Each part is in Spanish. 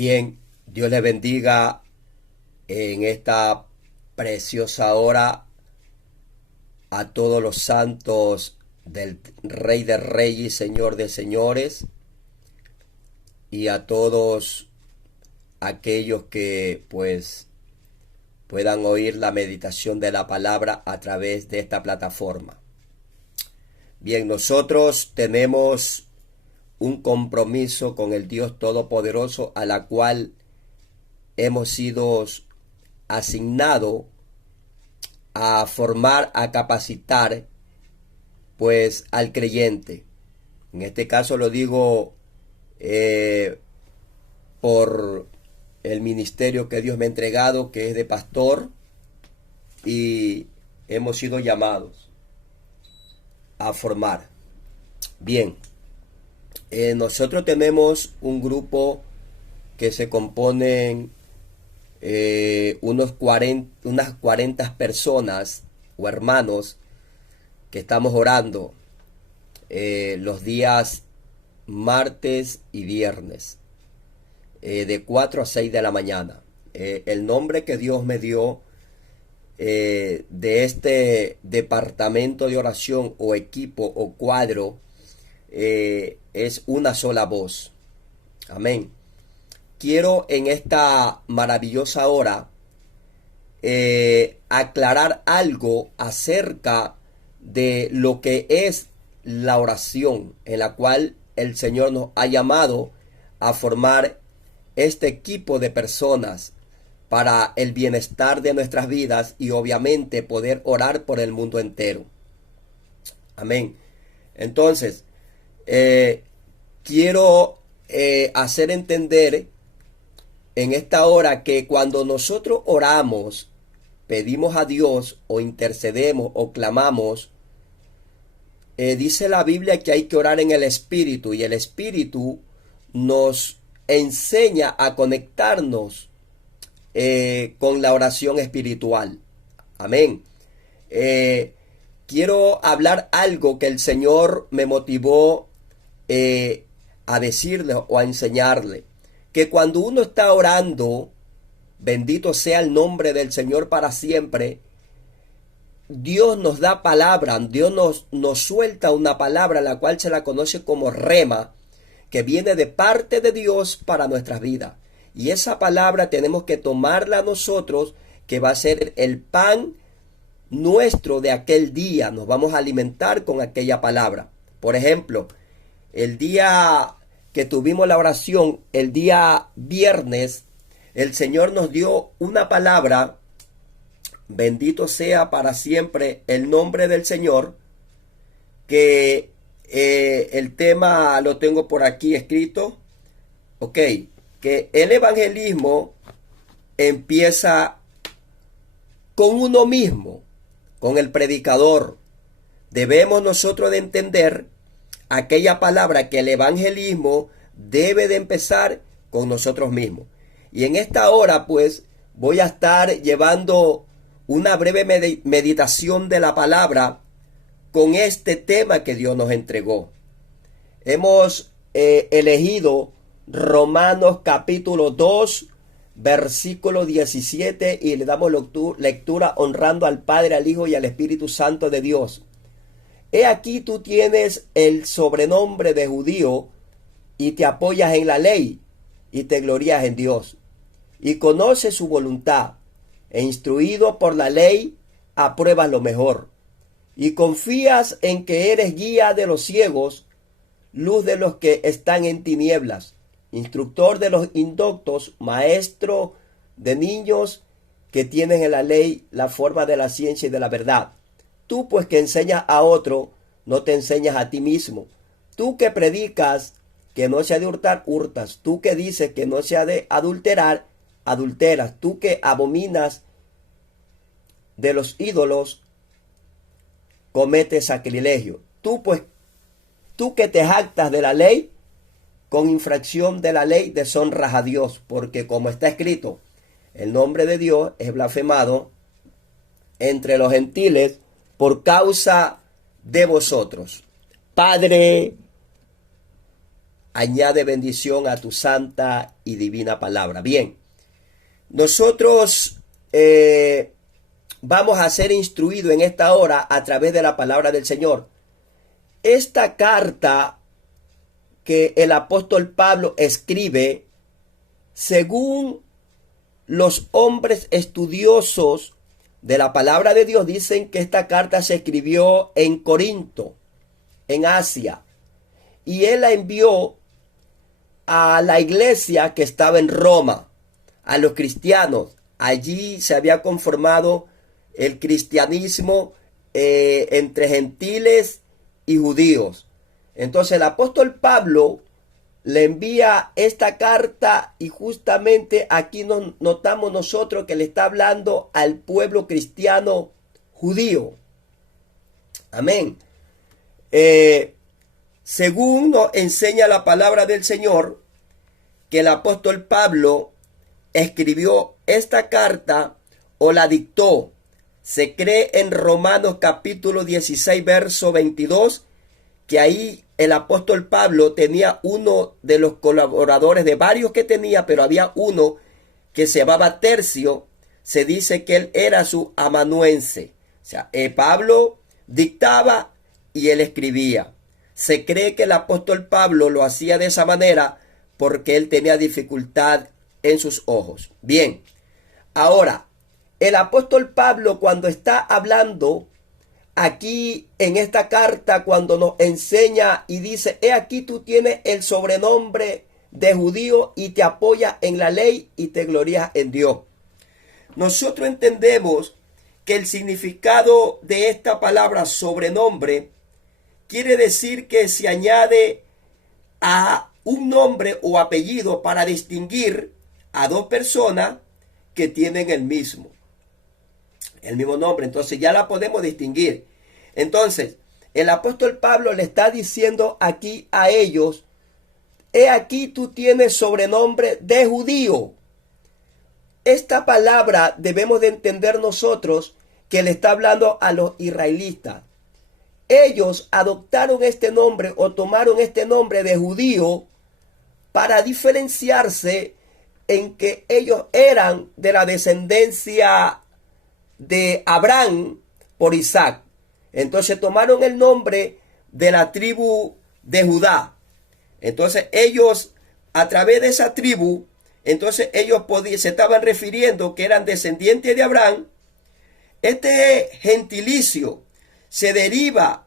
Bien, Dios les bendiga en esta preciosa hora a todos los santos del Rey de Reyes y Señor de Señores y a todos aquellos que puedan oír la meditación de la palabra a través de esta plataforma. Bien, nosotros tenemos un compromiso con el Dios Todopoderoso a la cual hemos sido asignados a formar, a capacitar al creyente. En este caso lo digo por el ministerio que Dios me ha entregado, que es de pastor, y hemos sido llamados a formar. Bien, nosotros tenemos un grupo que se componen unas 40 personas o hermanos que estamos orando los días martes y viernes de 4 a 6 de la mañana. El nombre que Dios me dio de este departamento de oración o equipo o cuadro es una sola voz. Amén. Quiero en esta maravillosa hora aclarar algo acerca de lo que es la oración en la cual el Señor nos ha llamado a formar este equipo de personas para el bienestar de nuestras vidas y obviamente poder orar por el mundo entero. Amén. Entonces, quiero hacer entender en esta hora que cuando nosotros oramos, pedimos a Dios o intercedemos o clamamos, dice la Biblia que hay que orar en el Espíritu, y el Espíritu nos enseña a conectarnos con la oración espiritual. Amén. Quiero hablar algo que el Señor me motivó a decirle o a enseñarle. Que cuando uno está orando, bendito sea el nombre del Señor para siempre, Dios nos da palabra, Dios nos suelta una palabra, la cual se la conoce como rema, que viene de parte de Dios para nuestras vidas. Y esa palabra tenemos que tomarla nosotros, que va a ser el pan nuestro de aquel día. Nos vamos a alimentar con aquella palabra. Por ejemplo, el día que tuvimos la oración, el día viernes, el Señor nos dio una palabra, bendito sea para siempre el nombre del Señor, que el tema lo tengo por aquí escrito, ok, que el evangelismo empieza con uno mismo, con el predicador. Debemos nosotros de entender aquella palabra que el evangelismo debe de empezar con nosotros mismos. Y en esta hora voy a estar llevando una breve meditación de la palabra con este tema que Dios nos entregó. Hemos elegido Romanos capítulo 2, versículo 17, y le damos lectura honrando al Padre, al Hijo y al Espíritu Santo de Dios. He aquí tú tienes el sobrenombre de judío y te apoyas en la ley y te glorías en Dios y conoces su voluntad e instruido por la ley apruebas lo mejor y confías en que eres guía de los ciegos, luz de los que están en tinieblas, instructor de los indoctos, maestro de niños que tienen en la ley la forma de la ciencia y de la verdad. Tú que enseñas a otro, no te enseñas a ti mismo. Tú que predicas que no se ha de hurtar, hurtas. Tú que dices que no se ha de adulterar, adulteras. Tú que abominas de los ídolos, cometes sacrilegio. Tú que te jactas de la ley, con infracción de la ley deshonras a Dios, porque como está escrito, el nombre de Dios es blasfemado entre los gentiles por causa de vosotros. Padre, añade bendición a tu santa y divina palabra. Bien, nosotros vamos a ser instruidos en esta hora a través de la palabra del Señor. Esta carta que el apóstol Pablo escribe, según los hombres estudiosos de la palabra de Dios, dicen que esta carta se escribió en Corinto, en Asia, y él la envió a la iglesia que estaba en Roma, a los cristianos. Allí se había conformado el cristianismo entre gentiles y judíos. Entonces el apóstol Pablo le envía esta carta y justamente aquí notamos nosotros que le está hablando al pueblo cristiano judío. Amén. Según nos enseña la palabra del Señor, que el apóstol Pablo escribió esta carta o la dictó. Se cree en Romanos capítulo 16, verso 22, que ahí el apóstol Pablo tenía uno de los colaboradores de varios que tenía, pero había uno que se llamaba Tercio. Se dice que él era su amanuense. O sea, Pablo dictaba y él escribía. Se cree que el apóstol Pablo lo hacía de esa manera porque él tenía dificultad en sus ojos. Bien, ahora, el apóstol Pablo cuando está hablando aquí en esta carta, cuando nos enseña y dice, he aquí tú tienes el sobrenombre de judío y te apoyas en la ley y te glorias en Dios. Nosotros entendemos que el significado de esta palabra sobrenombre quiere decir que se añade a un nombre o apellido para distinguir a dos personas que tienen el mismo nombre. Entonces ya la podemos distinguir. Entonces el apóstol Pablo le está diciendo aquí a ellos, he aquí tú tienes sobrenombre de judío. Esta palabra debemos de entender nosotros que le está hablando a los israelitas. Ellos adoptaron este nombre o tomaron este nombre de judío para diferenciarse en que ellos eran de la descendencia de Abraham por Isaac. Entonces tomaron el nombre de la tribu de Judá. Entonces ellos, a través de esa tribu, entonces ellos se estaban refiriendo que eran descendientes de Abraham. Este gentilicio se deriva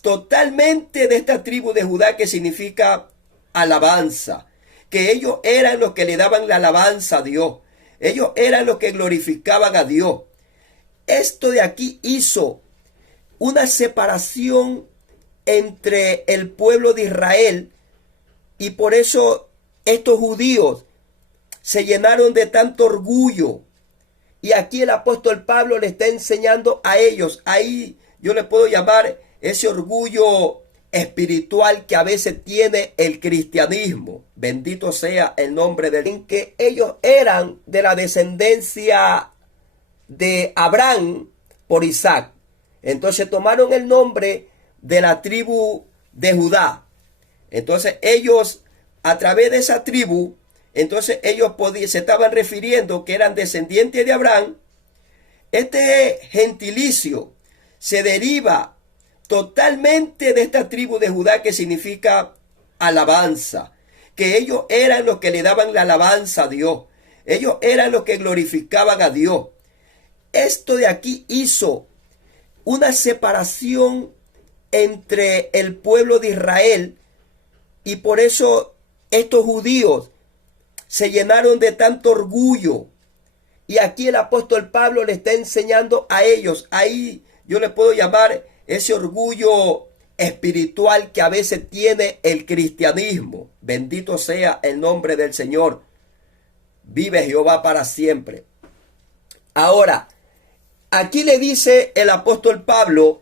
totalmente de esta tribu de Judá, que significa alabanza, que ellos eran los que le daban la alabanza a Dios. Ellos eran los que glorificaban a Dios. Esto de aquí hizo una separación entre el pueblo de Israel, y por eso estos judíos se llenaron de tanto orgullo. Y aquí el apóstol Pablo le está enseñando a ellos, ahí yo le puedo llamar ese orgullo espiritual que a veces tiene el cristianismo. Bendito sea el nombre de Dios. En que ellos eran de la descendencia de Abraham por Isaac. Entonces tomaron el nombre de la tribu de Judá. Entonces ellos, a través de esa tribu, entonces ellos se estaban refiriendo que eran descendientes de Abraham. Este gentilicio se deriva totalmente de esta tribu de Judá, que significa alabanza, que ellos eran los que le daban la alabanza a Dios. Ellos eran los que glorificaban a Dios. Esto de aquí hizo una separación entre el pueblo de Israel, y por eso estos judíos se llenaron de tanto orgullo. Y aquí el apóstol Pablo le está enseñando a ellos, ahí yo le puedo llamar ese orgullo espiritual que a veces tiene el cristianismo. Bendito sea el nombre del Señor. Vive Jehová para siempre. Ahora, aquí le dice el apóstol Pablo,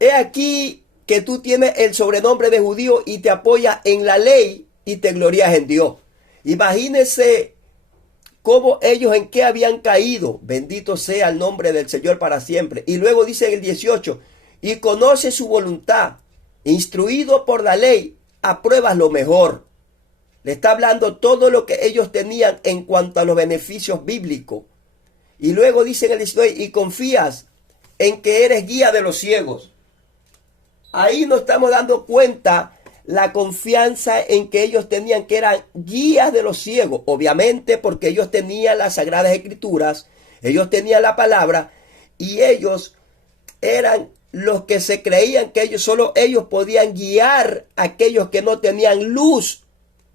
he aquí que tú tienes el sobrenombre de judío y te apoyas en la ley y te glorias en Dios. Imagínense cómo ellos en qué habían caído. Bendito sea el nombre del Señor para siempre. Y luego dice en el 18, y conoce su voluntad, instruido por la ley, apruebas lo mejor. Le está hablando todo lo que ellos tenían en cuanto a los beneficios bíblicos. Y luego dice en el 19, y confías en que eres guía de los ciegos. Ahí nos estamos dando cuenta la confianza en que ellos tenían, que eran guías de los ciegos. Obviamente porque ellos tenían las Sagradas Escrituras, ellos tenían la palabra, y ellos eran los que se creían que solo ellos podían guiar a aquellos que no tenían luz.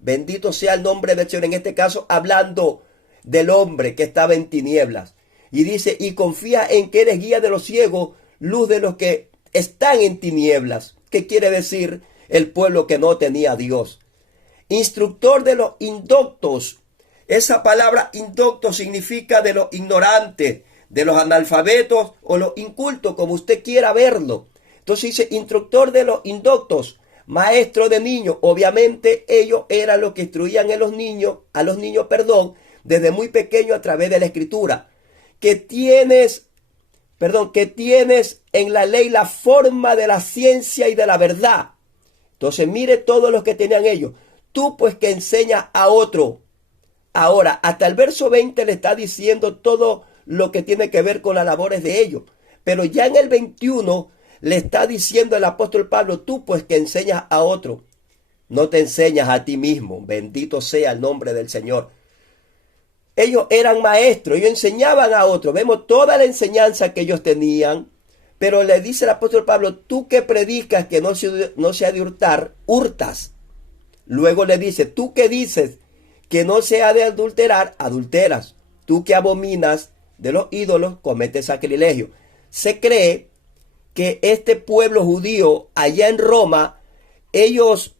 Bendito sea el nombre del Señor. En este caso, hablando del hombre que estaba en tinieblas. Y dice, y confía en que eres guía de los ciegos, luz de los que están en tinieblas. ¿Qué quiere decir? El pueblo que no tenía a Dios. Instructor de los indoctos. Esa palabra indocto significa de los ignorantes, de los analfabetos o los incultos, como usted quiera verlo. Entonces dice, instructor de los indoctos, maestro de niños. Obviamente ellos eran los que instruían a los niños, desde muy pequeño a través de la Escritura. Que tienes en la ley la forma de la ciencia y de la verdad. Entonces mire todos los que tenían ellos. Tú pues que enseñas a otro. Ahora, hasta el verso 20 le está diciendo todo lo que tiene que ver con las labores de ellos. Pero ya en el 21 le está diciendo el apóstol Pablo, tú pues que enseñas a otro, no te enseñas a ti mismo. Bendito sea el nombre del Señor. Ellos eran maestros, ellos enseñaban a otros. Vemos toda la enseñanza que ellos tenían. Pero le dice el apóstol Pablo, tú que predicas que no se ha de hurtar, hurtas. Luego le dice, tú que dices que no se ha de adulterar, adulteras. Tú que abominas de los ídolos, cometes sacrilegio. Se cree que este pueblo judío allá en Roma, ellos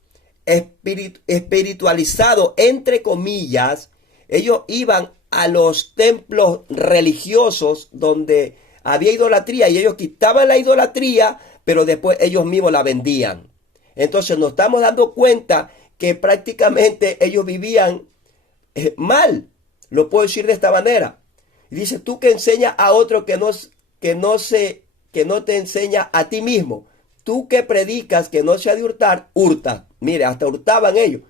espiritualizados, entre comillas, ellos iban a los templos religiosos donde había idolatría y ellos quitaban la idolatría, pero después ellos mismos la vendían. Entonces nos estamos dando cuenta que prácticamente ellos vivían mal. Lo puedo decir de esta manera. Y dice, tú que enseñas a otro que no te enseña a ti mismo. Tú que predicas que no se ha de hurtar, hurta. Mire, hasta hurtaban ellos,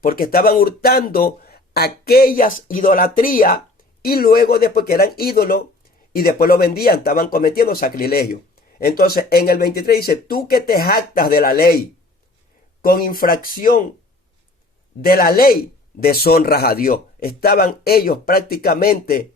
porque estaban hurtando aquellas idolatrías y luego después que eran ídolos y después lo vendían, estaban cometiendo sacrilegio. Entonces en el 23 dice, tú que te jactas de la ley, con infracción de la ley, deshonras a Dios. Estaban ellos prácticamente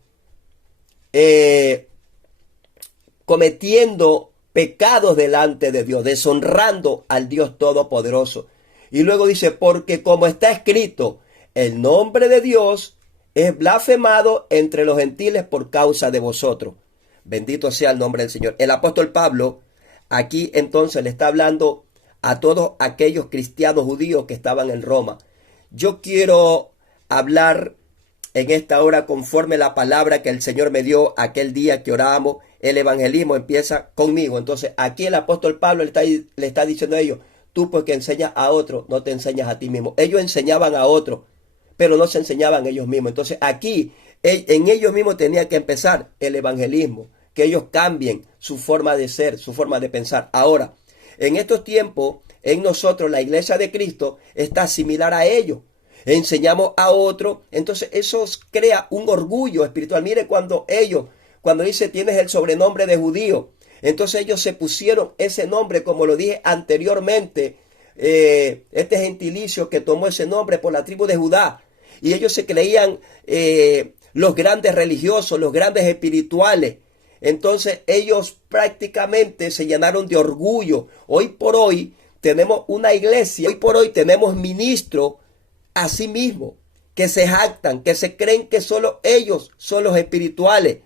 cometiendo pecados delante de Dios, deshonrando al Dios Todopoderoso. Y luego dice, porque como está escrito, el nombre de Dios es blasfemado entre los gentiles por causa de vosotros. Bendito sea el nombre del Señor. El apóstol Pablo aquí entonces le está hablando a todos aquellos cristianos judíos que estaban en Roma. Yo quiero hablar en esta hora conforme la palabra que el Señor me dio aquel día que orábamos. El evangelismo empieza conmigo. Entonces aquí el apóstol Pablo le está diciendo a ellos, tú pues que enseñas a otro, no te enseñas a ti mismo. Ellos enseñaban a otro, pero no se enseñaban ellos mismos. Entonces aquí en ellos mismos tenía que empezar el evangelismo, que ellos cambien su forma de ser, su forma de pensar. Ahora, en estos tiempos, en nosotros la iglesia de Cristo está similar a ellos. Enseñamos a otro, entonces eso crea un orgullo espiritual. Mire cuando dice tienes el sobrenombre de judío, entonces ellos se pusieron ese nombre, como lo dije anteriormente, este gentilicio que tomó ese nombre por la tribu de Judá, y ellos se creían los grandes religiosos, los grandes espirituales. Entonces ellos prácticamente se llenaron de orgullo. Hoy por hoy tenemos una iglesia, hoy por hoy tenemos ministros a sí mismos que se jactan, que se creen que solo ellos son los espirituales,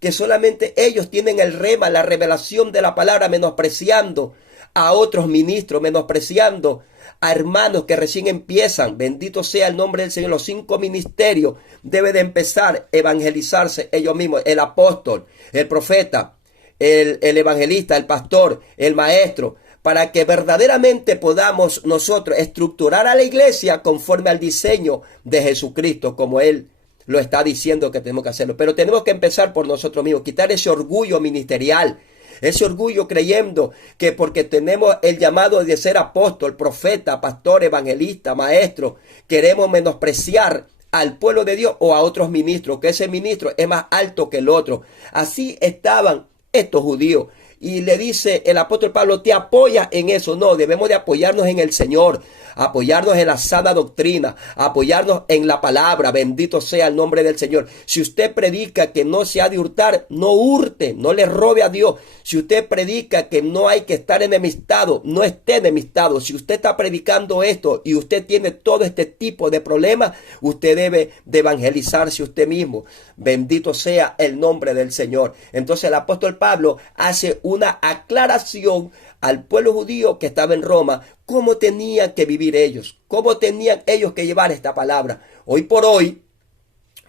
que solamente ellos tienen el rema, la revelación de la palabra, menospreciando a otros ministros, menospreciando a hermanos que recién empiezan. Bendito sea el nombre del Señor. Los 5 ministerios deben de empezar a evangelizarse ellos mismos. El apóstol, el profeta, el evangelista, el pastor, el maestro, para que verdaderamente podamos nosotros estructurar a la iglesia conforme al diseño de Jesucristo, como Él lo está diciendo que tenemos que hacerlo. Pero tenemos que empezar por nosotros mismos, quitar ese orgullo ministerial, ese orgullo creyendo que porque tenemos el llamado de ser apóstol, profeta, pastor, evangelista, maestro, queremos menospreciar al pueblo de Dios o a otros ministros, que ese ministro es más alto que el otro. Así estaban estos judíos. Y le dice el apóstol Pablo, ¿te apoyas en eso? No, debemos de apoyarnos en el Señor, apoyarnos en la sana doctrina, apoyarnos en la palabra. Bendito sea el nombre del Señor. Si usted predica que no se ha de hurtar, no hurte, no le robe a Dios. Si usted predica que no hay que estar enemistado, no esté enemistado. Si usted está predicando esto y usted tiene todo este tipo de problemas, usted debe de evangelizarse usted mismo. Bendito sea el nombre del Señor. Entonces el apóstol Pablo hace una aclaración al pueblo judío que estaba en Roma, cómo tenían que vivir ellos, cómo tenían ellos que llevar esta palabra. Hoy por hoy,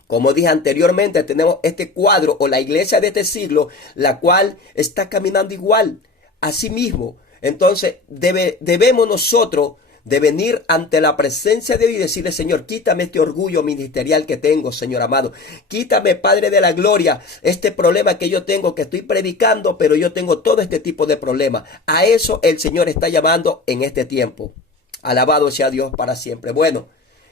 como dije anteriormente, tenemos este cuadro o la iglesia de este siglo, la cual está caminando igual, así mismo. Entonces debemos nosotros de venir ante la presencia de Dios y decirle, Señor, quítame este orgullo ministerial que tengo, Señor amado. Quítame, Padre de la gloria, este problema que yo tengo, que estoy predicando, pero yo tengo todo este tipo de problemas. A eso el Señor está llamando en este tiempo. Alabado sea Dios para siempre. Bueno,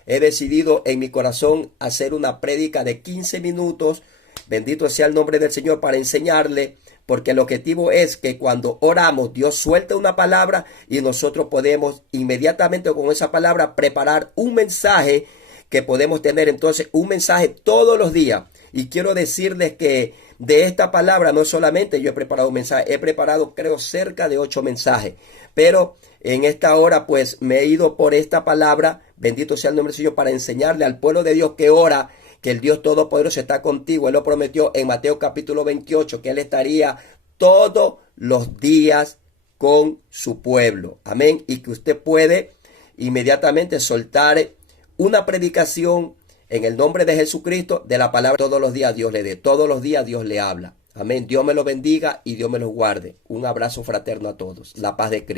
he decidido en mi corazón hacer una prédica de 15 minutos. Bendito sea el nombre del Señor para enseñarle, porque el objetivo es que cuando oramos, Dios suelta una palabra y nosotros podemos inmediatamente con esa palabra preparar un mensaje que podemos tener entonces un mensaje todos los días. Y quiero decirles que de esta palabra no solamente yo he preparado un mensaje, he preparado creo cerca de 8 mensajes. Pero en esta hora pues me he ido por esta palabra, bendito sea el nombre del Señor, para enseñarle al pueblo de Dios que ora, que el Dios Todopoderoso está contigo. Él lo prometió en Mateo capítulo 28, que Él estaría todos los días con su pueblo. Amén. Y que usted puede inmediatamente soltar una predicación en el nombre de Jesucristo de la palabra. Todos los días Dios le dé, todos los días Dios le habla. Amén. Dios me lo bendiga y Dios me lo guarde. Un abrazo fraterno a todos. La paz de Cristo.